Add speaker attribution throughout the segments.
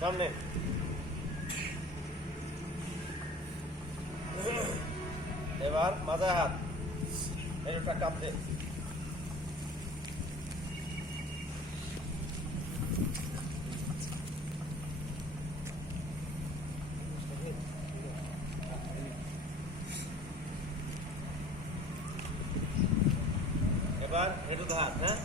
Speaker 1: সামনে এবার মাথায় হাত এটা কাপ দে এবার হেঁটু হাত হ্যাঁ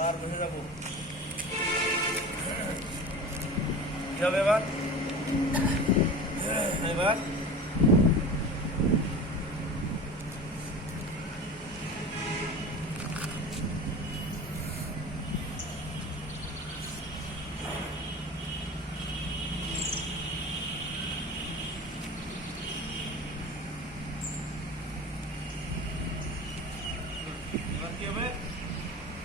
Speaker 1: এবার বসে যাবো কি হবে এবার এবার এবার কি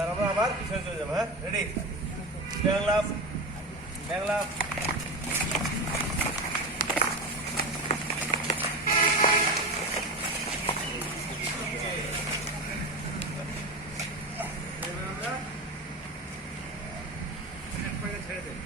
Speaker 1: এবার আমরা আবার পিছনে চলে যাব হ্যাঁ? রেডি ব্যাংলাভ ব্যাংলাভ ছেড়ে দেব।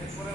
Speaker 1: এরপরে